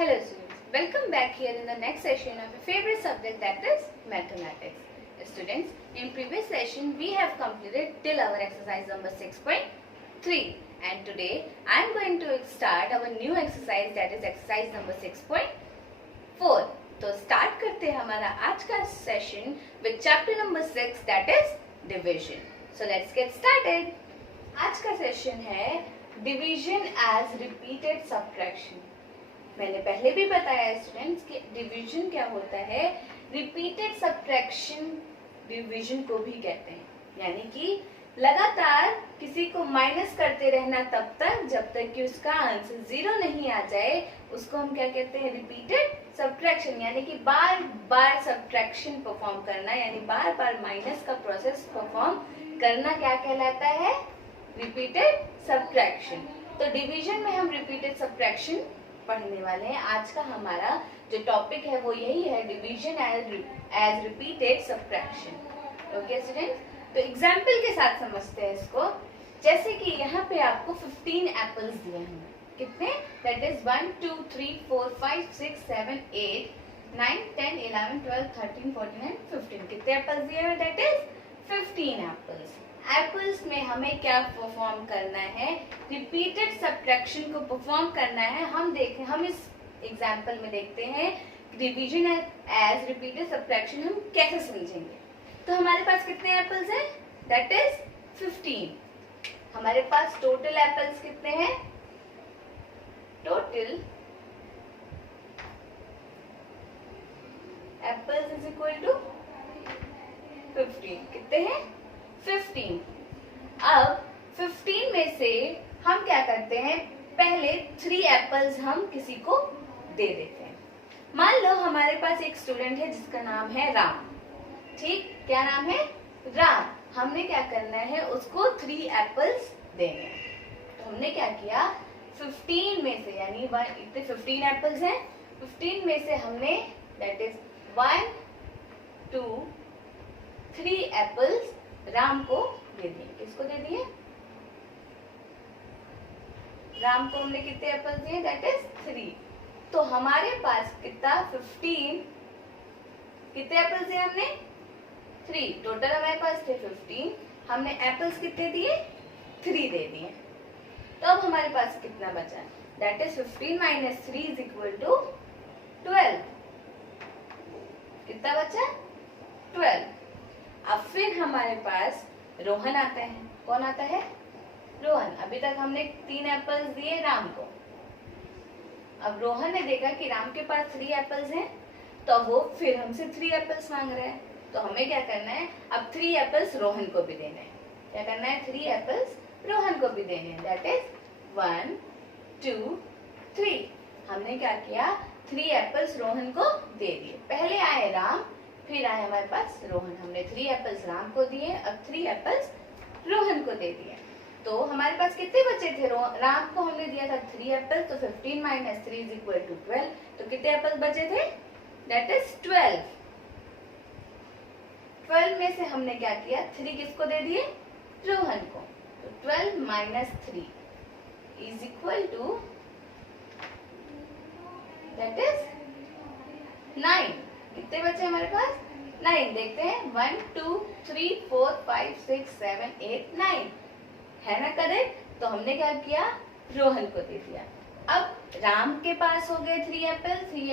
Hello students, welcome back here in the next session of your favorite subject, that is mathematics. Students, in previous session we have completed till our exercise number 6.3 and today I am going to start our new exercise, that is exercise number 6.4. तो start करते हैं हमारा आज का session with chapter number 6, that is division. So let's get started. आज का session है division as repeated subtraction. मैंने पहले भी बताया स्टूडेंट्स कि डिवीजन क्या होता है, रिपीटेड सब्ट्रैक्शन डिवीजन को भी कहते हैं, यानी कि लगातार किसी को माइनस करते रहना तब तक जब तक कि उसका आंसर जीरो नहीं आ जाए, उसको हम क्या कहते हैं, रिपीटेड सब्ट्रैक्शन, यानी कि बार बार सब्ट्रैक्शन परफॉर्म करना, यानी बार बार माइनस का प्रोसेस परफॉर्म करना क्या कहलाता है, रिपीटेड सब्ट्रैक्शन. तो डिवीजन में हम रिपीटेड सब्ट्रैक्शन पढ़ने वाले हैं. आज का हमारा जो टॉपिक है वो यही है, division as repeated subtraction. Okay students, तो एग्जांपल के साथ समझते हैं इसको. जैसे कि यहाँ पे आपको 15 एप्पल्स दिए हैं. कितने? That is 1 2 3 4 5 6 7 8 9 10 11 12 13 14 and 15. कितने एप्पल्स दिए हैं? That is 15 apples. एप्पल्स में हमें क्या परफॉर्म करना है, रिपीटेड सब्ट्रैक्शन को परफॉर्म करना है. हम इस एग्जांपल में देखते हैं डिवीजन एज रिपीटेड सब्ट्रैक्शन हम कैसे समझेंगे. तो हमारे पास कितने एप्पल्स हैं? That is 15. हमारे पास टोटल एप्पल्स कितने हैं? Total apples is equal to 15. कितने हैं? 15. अब 15 में से हम क्या करते हैं, पहले 3 एप्पल्स हम किसी को दे देते हैं. मान लो हमारे पास एक स्टूडेंट है जिसका नाम है राम. ठीक, क्या नाम है? राम. हमने क्या करना है, उसको 3 एप्पल्स देने हैं. तो हमने क्या किया, 15 में से, यानी इतने 15 एप्पल्स हैं, 15 में से हमने दैट इज 1 2 3 एप्पल्स राम को दे दिए. किसको दे दिए? राम को हमने कितने एप्पल दिए? That is 3. तो हमारे पास कितना? 15. कितने एप्पल्स दिए हमने? 3. टोटल हमारे पास थे 15. हमने एप्पल्स कितने दिए? 3 दे दिए. तो अब हमारे पास कितना बचा? That is 15 minus 3 is equal to 12. कितना बचा? 12. अब फिर हमारे पास रोहन आता है. कौन आता है? रोहन. अभी तक हमने 3 एप्पल्स दिए राम को. अब रोहन ने देखा कि राम के पास 3 एप्पल्स हैं, तो वो फिर हमसे 3 एप्पल्स मांग रहा है. तो हमें क्या करना है, अब 3 एप्पल्स रोहन को भी देना है. क्या करना है? 3 एप्पल्स रोहन को भी देने हैं. That is 1 2 3. हमने क्या किया, 3 एप्पल्स रोहन को दे दिए. पहले आए राम, फिर आए हमारे पास रोहन. हमने 3 एप्पल्स राम को दिए, अब 3 एप्पल्स रोहन को दे दिए. तो हमारे पास कितने बचे थे? राम को हमने दिया था 3 एप्पल, तो 15 माइनस 3 इज इक्वल टू 12. तो कितने एप्पल्स बचे थे? That is 12. 12 में से हमने क्या किया, 3 किसको दे दिए? रोहन को. तो 12 minus 3 is equal to that is 9. कितने बचे हमारे पास? 9. देखते हैं, 1 2 3 4 5 6 7 8 9 है ना करेक्ट. तो हमने क्या किया, रोहन को दे दिया. अब राम के पास हो गए 3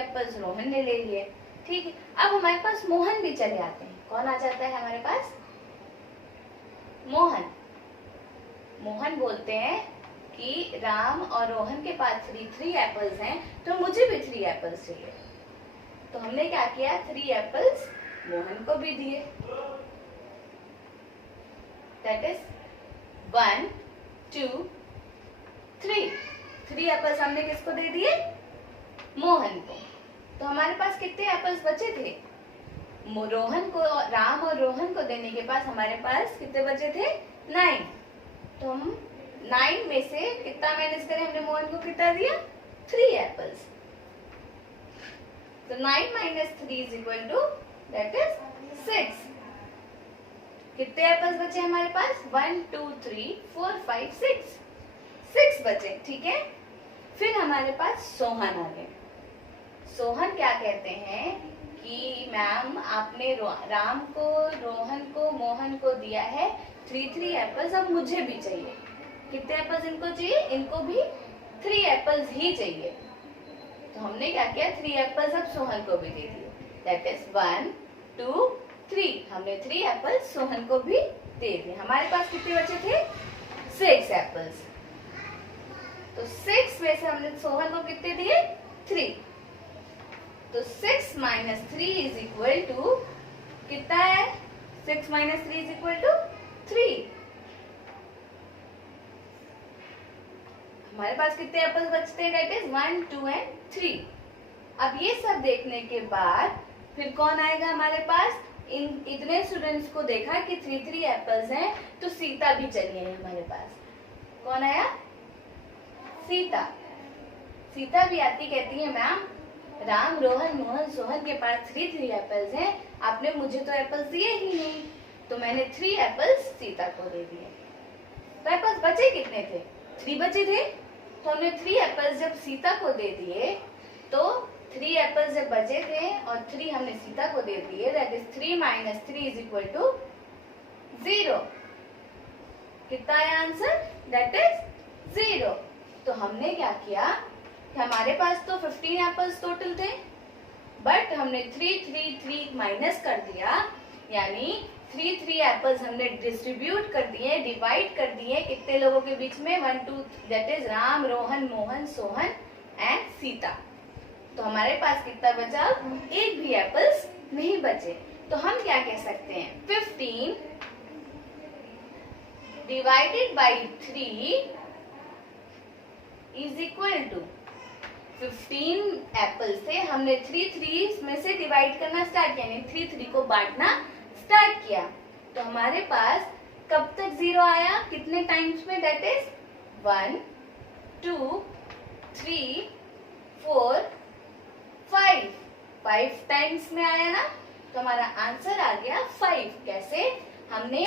एप्पल्स रोहन ने ले लिए. ठीक है. अब हमारे पास मोहन भी चले आते हैं. कौन आ जाता है हमारे पास? मोहन. मोहन बोलते हैं कि राम और रोहन के पास 3 एप्पल्स हैं, तो मुझे भी 3 एप्पल्स चाहिए. तो हमने क्या किया, 3 एप्पल्स मोहन को भी दिए. That is 1 2 3. 3 एप्पल्स हमने किसको दे दिए? मोहन को. तो हमारे पास कितने एप्पल्स बचे थे? रोहन को, राम और रोहन को देने के पास हमारे पास कितने बचे थे? 9. तो हम 9 में से कितना माइनस करें, हमने मोहन को कितना दिया? 3 एप्पल्स. तो 9 minus 3 is equal to that is 6. कितने एप्पल्स बचे हमारे पास? 1 2 3 4 5 6 बचे. ठीक है. फिर हमारे पास सोहन आ गए. सोहन क्या कहते हैं कि मैम आपने राम को, रोहन को, मोहन को दिया है 3 एप्पल्स, अब मुझे भी चाहिए। कितने एप्पल्स इनको चाहिए? इनको भी 3 एप्पल्स ही चाहिए। तो हमने क्या किया, 3 एप्पल्स अब सोहन को भी दे दिए। That is 1 2 3। हमने 3 एप्पल्स सोहन को भी दे दिए। हमारे पास कितने बचे थे? 6 एप्पल्स। तो 6 में से हमने सोहन को कितने दिए? 3। तो 6 माइनस 3 इज इक्वल टू कितना है? 6 माइनस 3 इज इक्वल टू 3। हमारे पास कितने एप्पल्स बचते हैं? That is 1 2 and 3। अब ये सब देखने के बाद फिर कौन आएगा हमारे पास? इतने स्टूडेंट्स को देखा कि 3 एप्पल्स हैं, तो सीता भी चली आई हमारे पास। कौन आया? सीता। सीता भी आती, कहती है मैम राम, रोहन, मोहन, सोहन के पास 3 एप्पल्स हैं, आपने मुझे तो एप्पल्स दिए ही नहीं, तो मैंने 3 एप्पल्स सीता को दे दिए। तो एप्पल्स बचे कितने थे? 3 बचे थे। तो हमने 3 एप्पल्स जब सीता को दे दिए, तो 3 एप्पल्स जब बचे थे और 3 हमने सीता को दे दिए, that is 3 minus 3 is equal to 0। कितना है आंसर? That is 0। तो हमने क्या किया, हमारे पास तो 15 एप्पल्स टोटल थे, बट हमने 3 माइनस कर दिया, यानी 3 एप्पल्स हमने डिस्ट्रीब्यूट कर दिए, डिवाइड कर दिए कितने लोगों के बीच में? 1 2, that is Ram, Rohan, Mohan, Sohan and Sita. तो हमारे पास कितना बचा? एक भी एप्पल्स नहीं बचे। तो हम क्या कह सकते हैं? 15 divided by 3 is equal to 15 apple से हमने 3 में से डिवाइड करना स्टार्ट किया, यानी 3 को बांटना स्टार्ट किया। तो हमारे पास कब तक 0 आया? कितने टाइम्स में? दैट इज 1 2 3 4 5 टाइम्स में आया ना। तो हमारा आंसर आ गया 5। कैसे? हमने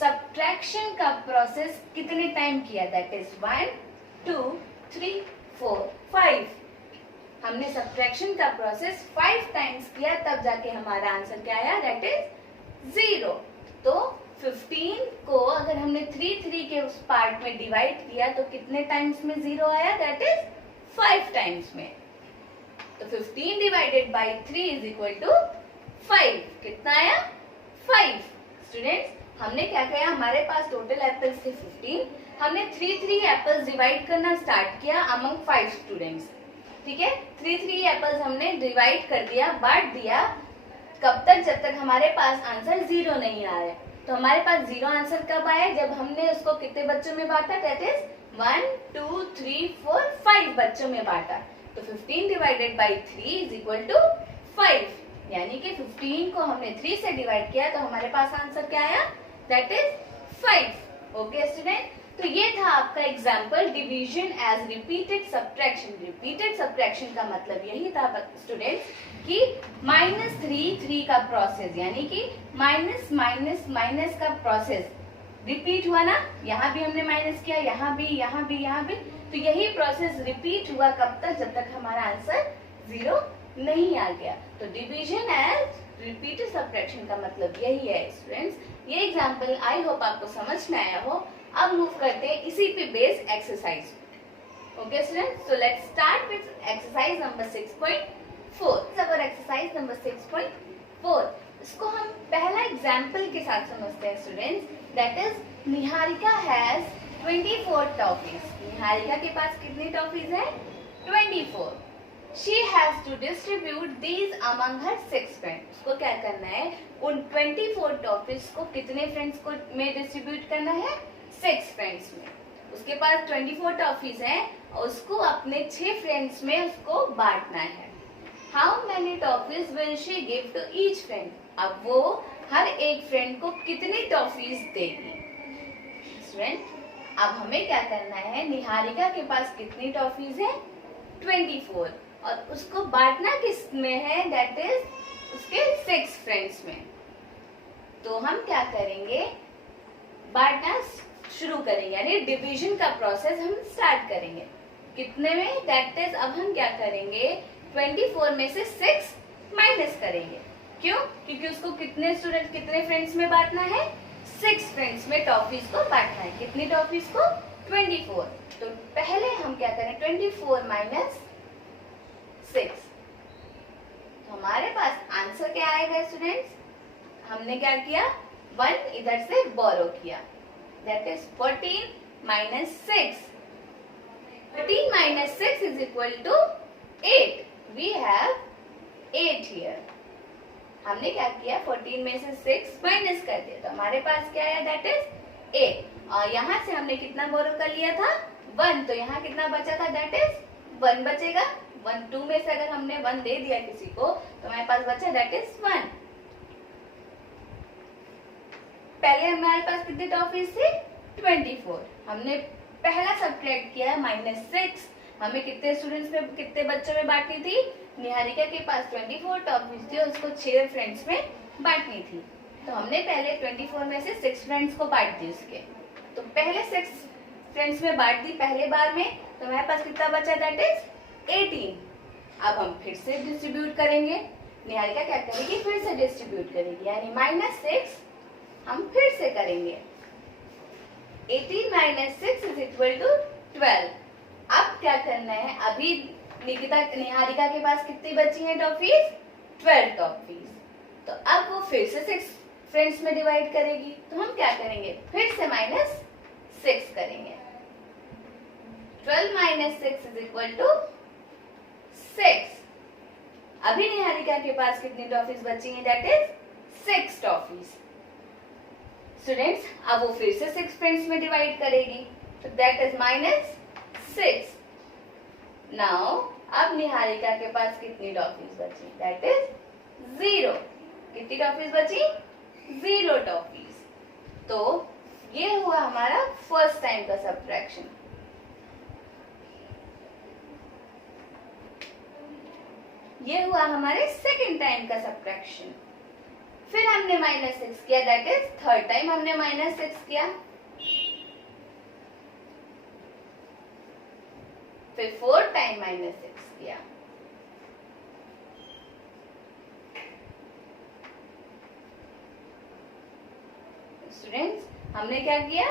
सब्ट्रैक्शन का प्रोसेस कितने टाइम किया? That is 1 2 3 4 5। हमने सब्ट्रैक्शन का प्रोसेस 5 टाइम्स किया, तब जाके हमारा आंसर क्या आया? That is 0। तो 15 को अगर हमने 3 के उस पार्ट में डिवाइड किया तो कितने टाइम्स में 0 आया? दैट इज 5 टाइम्स में। तो 15 divided by 3 is equal to 5। कितना आया? 5। स्टूडेंट्स, हमने क्या किया, हमारे पास टोटल एप्पल्स थे 15, हमने 3 एप्पल्स डिवाइड करना स्टार्ट किया अमंग 5 स्टूडेंट्स। ठीक है, 3 एप्पल्स हमने डिवाइड कर दिया, बांट दिया। कब तक? जब तक हमारे पास आंसर 0 नहीं आया। तो हमारे पास 0 आंसर कब आया? जब हमने उसको कितने बच्चों में बांटा? दैट इज 1 2 3 4 5 बच्चों में बांटा। तो 15 divided by 3 is equal to 5, यानी कि 15 को हमने 3 से डिवाइड किया तो हमारे पास आंसर क्या आया? That is 5। ओके स्टूडेंट, तो ये था आपका example division as repeated subtraction. Repeated subtraction का मतलब यही था स्टूडेंट्स कि -3 का प्रोसेस, यानी कि माइनस माइनस माइनस का प्रोसेस रिपीट हुआ ना। यहाँ भी हमने माइनस किया, यहाँ भी, यहाँ भी, यहाँ भी। तो यही प्रोसेस रिपीट हुआ कब तक? जब तक हमारा आंसर 0 नहीं आ गया। तो डिवीजन एज रिपीटेड सब्ट्रैक्शन का मतलब यही है स्टूडेंट्स। ये एग्जाम्पल आई होप आपको समझ में आया हो। अब मूव करते हैं इसी पे based exercise. Okay students, so let's start with exercise number 6.4। अगर एक्सरसाइज नंबर 6.4 इसको हम पहला एग्जाम्पल के साथ समझते हैं students. That is Niharika has 24 toffees. Niharika के पास कितनी टॉफीज है? 24। She has to distribute these among her 6 friends. उसको क्या करना है? उन 24 टॉफीज को कितने फ्रेंड्स को में डिस्ट्रीब्यूट करना है? 6 फ्रेंड्स में। उसके पास 24 टॉफीज हैं और उसको अपने 6 फ्रेंड्स में उसको बांटना है। How many toffees will she give to each friend? अब वो हर एक फ्रेंड को कितनी टॉफीज देगी? स्टूडेंट, अब हमें क्या करना है? निहारिका के पास कितनी टॉफीज है? 24, और उसको बांटना किस में है? दैट इज उसके 6 फ्रेंड्स में। तो हम क्या करेंगे? बांटना शुरू करेंगे, यानी डिवीजन का प्रोसेस हम स्टार्ट करेंगे। कितने में? दैट इज अब हम क्या करेंगे 24 में से 6 माइनस करेंगे। क्यों? क्योंकि उसको कितने फ्रेंड्स में बांटना है? 6 फ्रेंड्स में टॉफीज को बांटना है। कितनी टॉफीज को? 24। तो पहले हम क्या करें? 24 माइनस 6। हमारे पास आंसर क्या आएगा स्टूडेंट्स? हमने क्या किया? 1 इधर से बोरो किया, that is 14 minus 6। 14 minus 6 is equal to 8. We have 8 here. हमने क्या किया? 14 में से 6 माइनस कर दिया, तो हमारे पास क्या आया? That is 8। और यहाँ से हमने कितना बोरो कर लिया था? 1, तो यहाँ कितना बचा था? दैट इज 1 बचेगा। 1 2 में से अगर हमने 1 दे दिया किसी को तो हमारे पास बचा दैट इज 1। पहले हमारे पास कितनी टॉफीज थी? 24। हमने पहला सब्ट्रैक्ट किया -6। हमें कितने स्टूडेंट्स में, कितने बच्चों में बांटनी थी? निहारिका के पास 24 टॉफीज थी, उसको 6 फ्रेंड्स में बांटनी थी। तो हमने पहले 24 में से 6 फ्रेंड्स को बांट दी उसके। तो पहले 6 फ्रेंड्स में बांट दी पहले बार में, तो हमारे पास कितना बचा? That is 18। अब हम फिर से डिस्ट्रीब्यूट करेंगे। निहारिका क्या करेगी? फिर से डिस्ट्रीब्यूट करेगी, यानी -6 हम फिर से करेंगे। 18 minus 6 is equal to 12। अब क्या करना है? अभी निहारिका के पास कितनी बची हैं टॉफीज? 12 टॉफीज। तो अब वो फिर से 6 फ्रेंड्स में डिवाइड करेगी, तो हम क्या करेंगे? फिर से -6 करेंगे। 12 minus 6 is equal to 6। अभी निहारिका के पास कितनी टॉफीज बची हैं? That is 6 toffees. स्टूडेंट्स, अब वो फिर से 6 फ्रेंड्स में डिवाइड करेगी, तो दैट इज -6। नाउ अब निहारिका के पास कितनी टॉफीज बची? That is 0। कितनी टॉफीज बची? 0 टॉफीज। तो ये हुआ हमारा फर्स्ट टाइम का सब्ट्रैक्शन। ये हुआ हमारे सेकेंड टाइम का सब्ट्रैक्शन। फिर हमने -6 किया, दैट इज थर्ड टाइम हमने -6 किया। फिर फोर्थ टाइम -6 किया। स्टूडेंट्स, हमने क्या किया?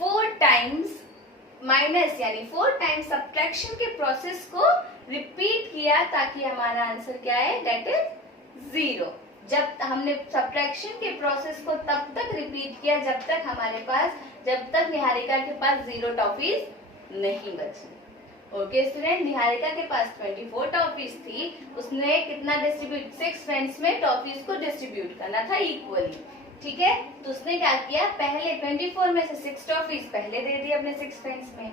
4 टाइम्स माइनस, यानी 4 टाइम्स सब्ट्रैक्शन के प्रोसेस को रिपीट किया ताकि हमारा आंसर क्या है? That is 0। जब हमने सब्ट्रैक्शन के प्रोसेस को तब तक रिपीट किया जब तक निहारिका के पास 0 टॉफीज नहीं बची। ओके स्टूडेंट, निहारिका के पास 24 टॉफीज थी, उसने कितना डिस्ट्रीब्यूट? 6 फ्रेंड्स में टॉफीज को डिस्ट्रीब्यूट करना था इक्वली। ठीक है, तो उसने क्या किया? पहले 24 में से 6 टॉफीज पहले दे दी अपने 6 फ्रेंड्स में।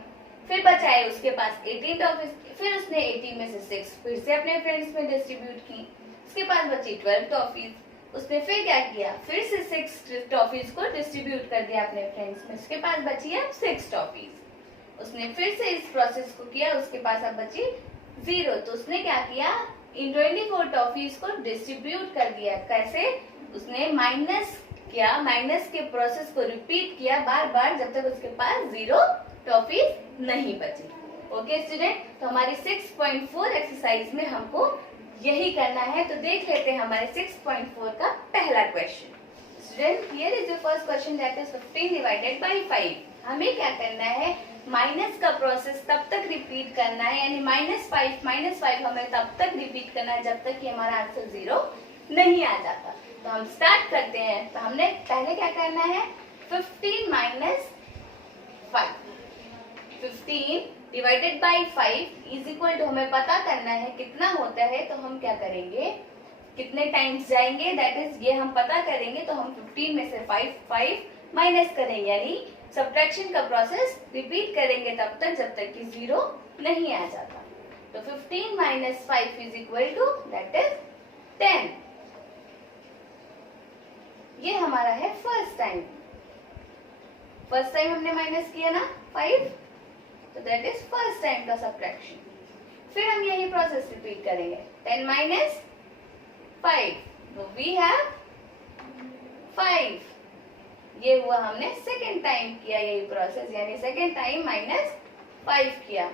फिर बचाए उसके पास 18 टॉफीज, फिर उसने 18 में से 6 फिर से अपने फ्रेंड्स में डिस्ट्रीब्यूट की। उसके पास बची 12 टॉफीज। उसने फिर क्या किया? फिर से 6 टॉफीज को डिस्ट्रीब्यूट कर दिया अपने फ्रेंड्स में। उसके पास बची है 6 टॉफीज। उसने फिर से इस प्रोसेस को किया, उसके पास अब बची 0। तो उसने क्या किया? इन 24 टॉफीज को डिस्ट्रीब्यूट कर दिया। कैसे? उसने माइनस के प्रोसेस को रिपीट किया बार बार जब तक उसके पास 0 टॉफीज नहीं बची। ओके स्टूडेंट, तो हमारी 6.4 एक्सरसाइज में हमको यही करना है। तो देख लेते हैं हमारे 6.4 का पहला question. Student, here is the first question, that is 15 divided by 5। हमें क्या करना है? माइनस का प्रोसेस तब तक रिपीट करना है, यानी -5 हमें तब तक रिपीट करना है जब तक कि हमारा आंसर 0 नहीं आ जाता। तो हम स्टार्ट करते हैं। तो हमने पहले क्या करना है? 15 minus 5, 15 divided by 5 is equal to, हमें पता करना है कितना होता है। तो हम क्या करेंगे? कितने टाइम्स जाएंगे? दैट इज ये हम पता करेंगे। तो हम 15 में से 5 माइनस करेंगे, यानी सब्ट्रैक्शन का प्रोसेस रिपीट करेंगे तब तक जब तक कि 0 नहीं आ जाता। तो 15 minus 5 is equal to that is 10। ये हमारा है फर्स्ट टाइम। फर्स्ट टाइम हमने माइनस किया ना 5, तो दैट इज फर्स्ट टाइम का सब्ट्रैक्शन। फिर हम यही प्रोसेस रिपीट करेंगे। 10 माइनस 5, तो वी हैव 5। ये हुआ हमने सेकेंड टाइम किया यही प्रोसेस, यानी सेकेंड टाइम -5 किया।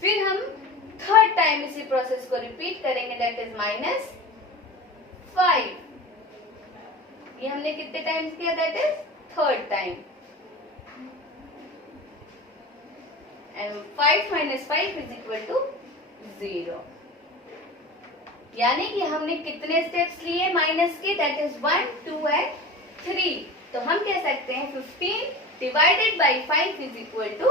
फिर हम थर्ड टाइम इसी प्रोसेस को रिपीट करेंगे, दैट इज -5। ये हमने कितने टाइम्स किया, that is third time. And 5 - 5 is equal to 0। यानी कि हमने कितने स्टेप्स लिए माइनस के, दैट इज 1, 2 एंड 3। तो हम कह सकते हैं 15 divided by 5 is equal to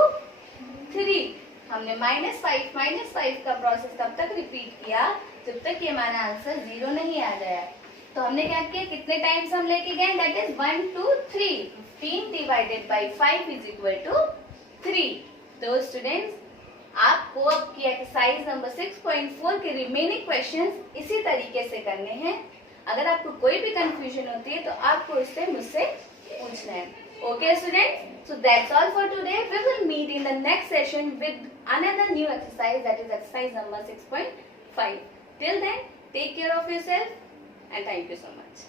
3। हमने -5 का प्रोसेस तब तक रिपीट किया जब तक ये हमारा आंसर 0 नहीं आ जाए। तो हमने क्या किया, कितने टाइम्स हम लेके गए, that is 1, 2, 3। 15 divided by 5 is equal to 3। तो स्टूडेंट्स, आपको अब की एक्सरसाइज नंबर 6.4 के रिमेनिंग क्वेश्चंस इसी तरीके से करने हैं। अगर आपको कोई भी कंफ्यूजन होती है तो आपको उससे मुझसे पूछना है। Okay students, so that's all for today. We will meet in the next session with another new exercise, that is exercise number 6.5। Till then, take care of yourself and thank you so much.